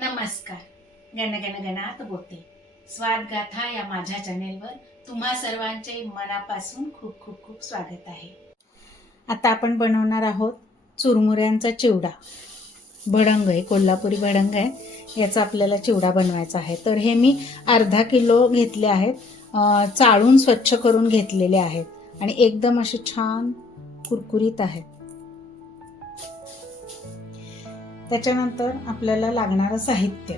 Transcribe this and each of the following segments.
नमस्कार. गणगण गणात बोलते स्वाद गाथा या माझ्या चॅनेलवर तुम्हा सर्वांचे मनापासून खूप खूप खूप स्वागत आहे. आता आपण बनवणार आहोत चुरमुऱ्यांचा चिवडा. भडंग आहे कोल्हापुरी भडंग आहे. याचा आपल्याला चिवडा बनवायचा आहे. तर हे मी अर्धा किलो घेतले आहेत. चाळून स्वच्छ करून घेतलेले आहेत. आणि एकदम असे छान कुरकुरीत आहेत. त्याच्यानंतर आपल्याला लागणारं साहित्य.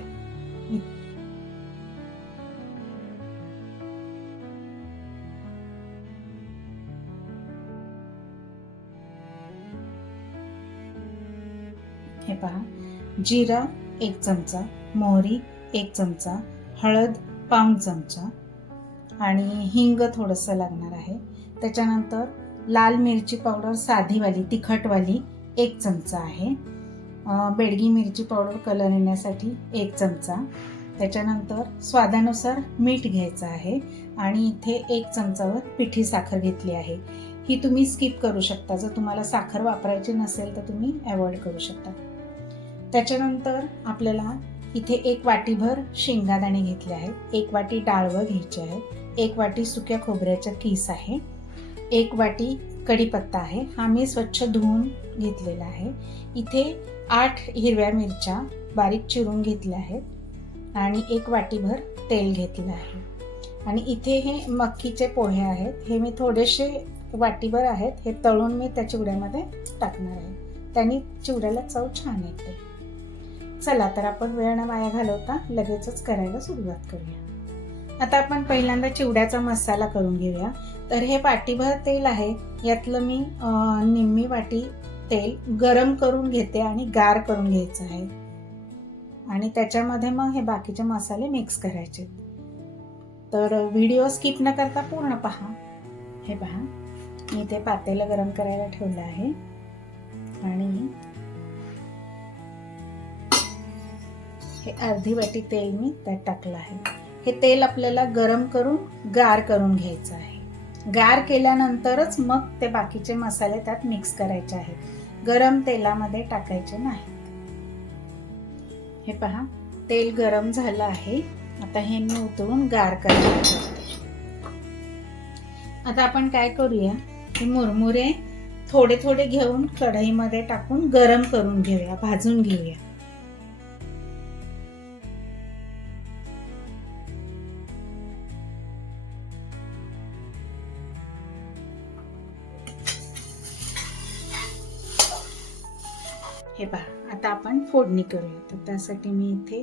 हे पहा. जिरा एक चमचा मोहरी एक चमचा हळद पाऊण चमचा आणि हिंग थोडंसं लागणार आहे. त्याच्यानंतर लाल मिरची पावडर साधीवाली तिखटवाली एक चमचा आहे. बेडगी मिरची पावडर कलर येण्यासाठी एक चमचा. त्याच्यानंतर स्वादानुसार मीठ घ्यायचं आहे आणि इथे एक चमचावर पिठी साखर घेतली आहे. ही तुम्ही स्किप करू शकता. जर तुम्हाला साखर वापरायची नसेल तर तुम्ही अवॉइड करू शकता. त्याच्यानंतर आपल्याला इथे एक वाटीभर शेंगादाणे घेतले आहेत. एक वाटी डाळवं घ्यायची आहे. एक वाटी सुक्या खोबऱ्याचा किस आहे. एक वाटी कढीपत्ता आहे. हा मी स्वच्छ धुवून घेतलेला आहे. इथे आठ हिरव्या मिरच्या बारीक चिरून घेतल्या आहेत आणि एक वाटीभर तेल घेतलं आहे. आणि इथे हे मक्कीचे पोहे आहेत. हे मी थोडेसे वाटीभर आहेत. हे तळून मी त्या चिवड्यामध्ये टाकणार आहे. त्यांनी चिवड्याला चव छान येते. चला तर आपण वेळ न वाया घालवता लगेचच करायला सुरुवात करूया. आता आपण पहिल्यांदा चिवड्याचा मसाला करून घेऊया. तर हे वाटीभर तेल आहे. यातलं मी निम्मी वाटी तेल गरम करून घेते आणि गार करून घ्यायचं आहे. आणि त्याच्यामध्ये मग हे बाकीचे मसाले मिक्स करायचे. तर व्हिडिओ स्किप न करता पूर्ण पहा. हे पहा. मी ते पातेलं गरम करायला ठेवलं आहे. आणि हे अर्धी वाटी तेल मी त्यात टाकलं आहे. हे तेल आपल्याला गरम करून गार करून घ्यायचं आहे. गार केल्यानंतरच मग ते बाकीचे मसाले त्यात मिक्स करायचे आहेत. गरम तेलामध्ये टाकायचे नाही. हे पहा तेल गरम झालं आहे. आता हे मी उतरून गार करायचं आता आपण काय करूया हे मुरमुरे थोडे थोडे घेऊन कढईमध्ये टाकून गरम करून घेऊया भाजून घेऊया. हे पहा आता आपण फोडणी करूया. तर त्यासाठी मी इथे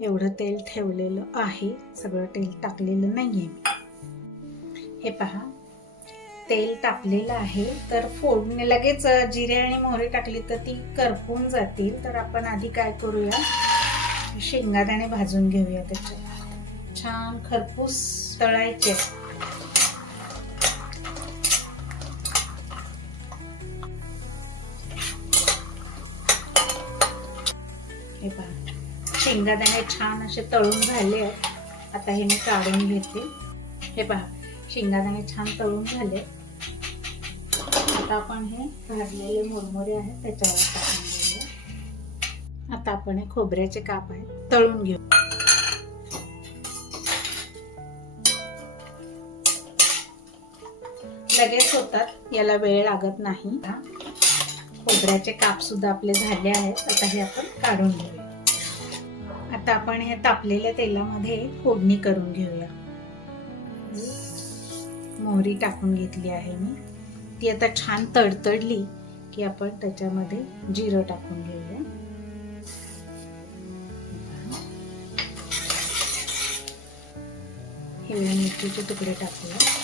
एवढं तेल ठेवलेलं आहे. सगळं तेल टाकलेलं नाही आहे हे पहा तेल तापलेलं आहे. तर फोडणी लगेच जिरे आणि मोहरी टाकली तर ती करपून जातील. तर आपण आधी काय करूया? शेंगादाणे भाजून घेऊया त्याच्यात. छान खरपूस तळायचे. हे पहा. शेंगादाणे छान असे तळून झाले आहेत. आता हे मी काढून घेते. हे पहा शेंगादाणे छान तळून झाले आता आपण हे भाजलेले मुरमुरे आहेत त्याच्यावर टाकून घेऊया आता आपण हे खोबऱ्याचे काप आहेत तळून घेऊ. लगेच होतात याला वेळ लागत नाही. खोबऱ्याचे काप सुद्धा आपले झाले आहेत. आता हे आपण काढून घेऊया. आता आपण हे तापलेल्या तेलामध्ये फोडणी करून घेऊया. मोहरी टाकून घेतली आहे मी. ती आता छान तडतडली की आपण त्याच्यामध्ये जिरं टाकून घेऊया. हिरव्या मिरचीचे तुकडे टाकूया.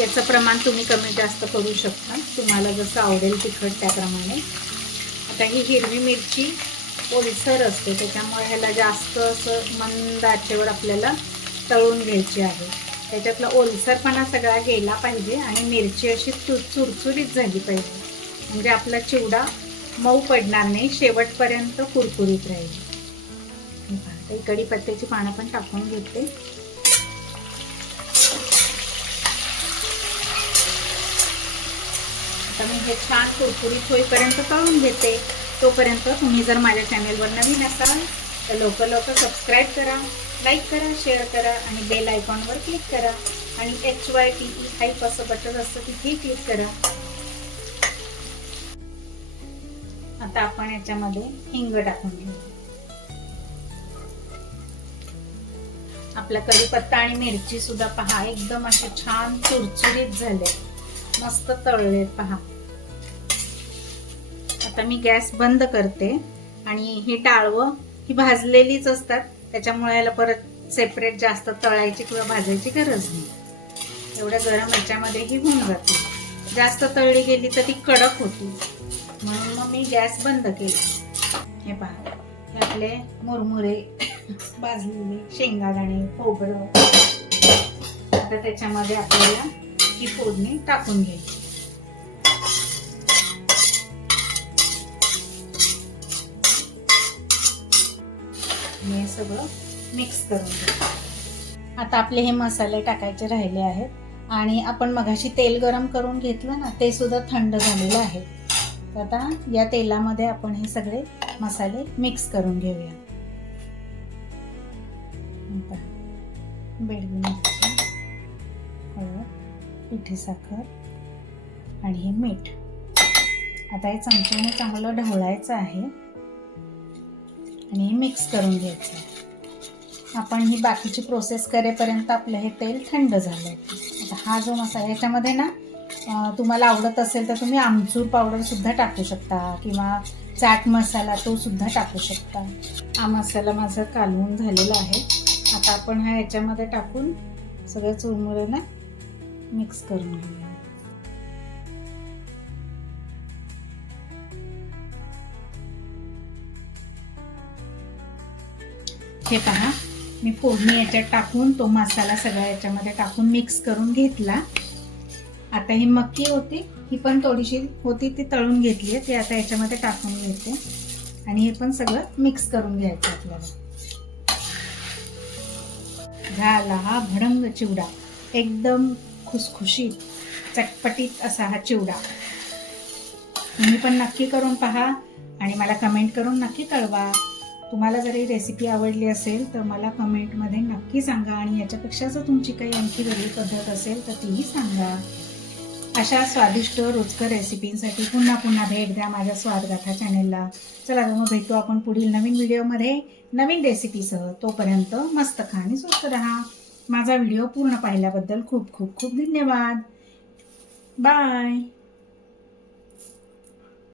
याचं प्रमाण तुम्ही कमी जास्त करू शकता. तुम्हाला जसं आवडेल तिखट त्याप्रमाणे. आता ही हिरवी मिरची ओलसर असते त्याच्यामुळे ह्याला जास्त असं मंद आचेवर आपल्याला तळून घ्यायची आहे. त्याच्यातला ओलसरपणा सगळा गेला पाहिजे आणि मिरची अशी चुर चुरचुरीत झाली पाहिजे. म्हणजे आपला चिवडा मऊ पडणार नाही शेवटपर्यंत कुरकुरीत राहील. हे पत्त्याची कढीपत्त्याची पानं पण टाकून घेते. आता मी हे छान कुरकुरीत होईपर्यंत तळून घेते. तोपर्यंत तुम्ही जर माझ्या चॅनेलवर नवीन असाल तर लवकर लवकर सबस्क्राईब करा लाईक करा शेअर करा आणि बेल आयकॉनवर क्लिक करा. आणि H Y T E hype असं बटन असतं तिथेही क्लिक करा. आता आपण याच्यामध्ये हिंग टाकून घेऊ. आपला कढीपत्ता आणि मिरची सुद्धा पहा एकदम असे छान चुरचुरीत झाले मस्त तळले पहा. आता मी गॅस बंद करते आणि ही डाळवं ही भाजलेलीच असतात. त्याच्यामुळे याला परत सेपरेट जास्त तळायची किंवा भाजायची गरज नाही. एवढ्या गरम याच्यामध्ये ही होऊन जाते. जास्त तळली गेली तर ती कडक होती. म्हणून मग मी गॅस बंद केला. हे पहा. हे आपले मुरमुरे भाजलेले शेंगादाणे खोबरं. आता त्याच्यामध्ये आपल्याला ही फोडणी टाकून घ्यायची. सगळं मिक्स करून आता आपले हे मसाले टाकायचे राहिले आहेत आणि आपण मगाशी तेल गरम करून घेतलं ना ते सुद्धा थंड झालेलं आहे. तर आता या तेलामध्ये आपण हे सगळे मसाले मिक्स करून घेऊया. बेडगी मिरची हळद पिठी साखर आणि हे मीठ. आता हे चमच्याने चांगलं ढवळायचं आहे आणि हे मिक्स करून घ्यायचं आहे. आपण ही बाकीची प्रोसेस करेपर्यंत आपलं हे तेल थंड झालं आहे आता हा जो मसाला याच्यामध्ये ना तुम्हाला आवडत असेल तर तुम्ही आमचूर पावडरसुद्धा टाकू शकता किंवा चाट मसाला तो सुद्धा टाकू शकता. हा मसाला माझा कालवून झालेला आहे. आता आपण हा याच्यामध्ये टाकून सगळं चुरमुऱ्यानं मिक्स करून घेऊया. हे पहा मी फोडणी याच्यात टाकून तो मसाला सगळा याच्यामध्ये टाकून मिक्स करून घेतला. आता ही मक्की होती ही पण थोडीशी होती ती तळून घेतली आहे ती आता याच्यामध्ये टाकून घेते. आणि हे पण सगळं मिक्स करून घ्यायचं आपल्याला. झाला हा भडंग चिवडा. एकदम खुसखुशीत चटपटीत असा हा चिवडा. तुम्ही पण नक्की करून पहा आणि मला कमेंट करून नक्की कळवा. तुम्हाला जर ही रेसिपी आवडली असेल तर मला कमेंटमध्ये नक्की सांगा आणि याच्यापेक्षा जर तुमची काही आणखी वेगळी पद्धत असेल तर तीही सांगा. अशा स्वादिष्ट रुचकर रेसिपींसाठी पुन्हा पुन्हा भेट द्या माझ्या स्वादगाथा चॅनेलला चला तर मग भेटू आपण पुढील नवीन व्हिडिओमध्ये नवीन रेसिपीसह तोपर्यंत मस्त खा आणि स्वस्त राहा. माझा व्हिडिओ पूर्ण पाहिल्याबद्दल खूप खूप खूप धन्यवाद. बाय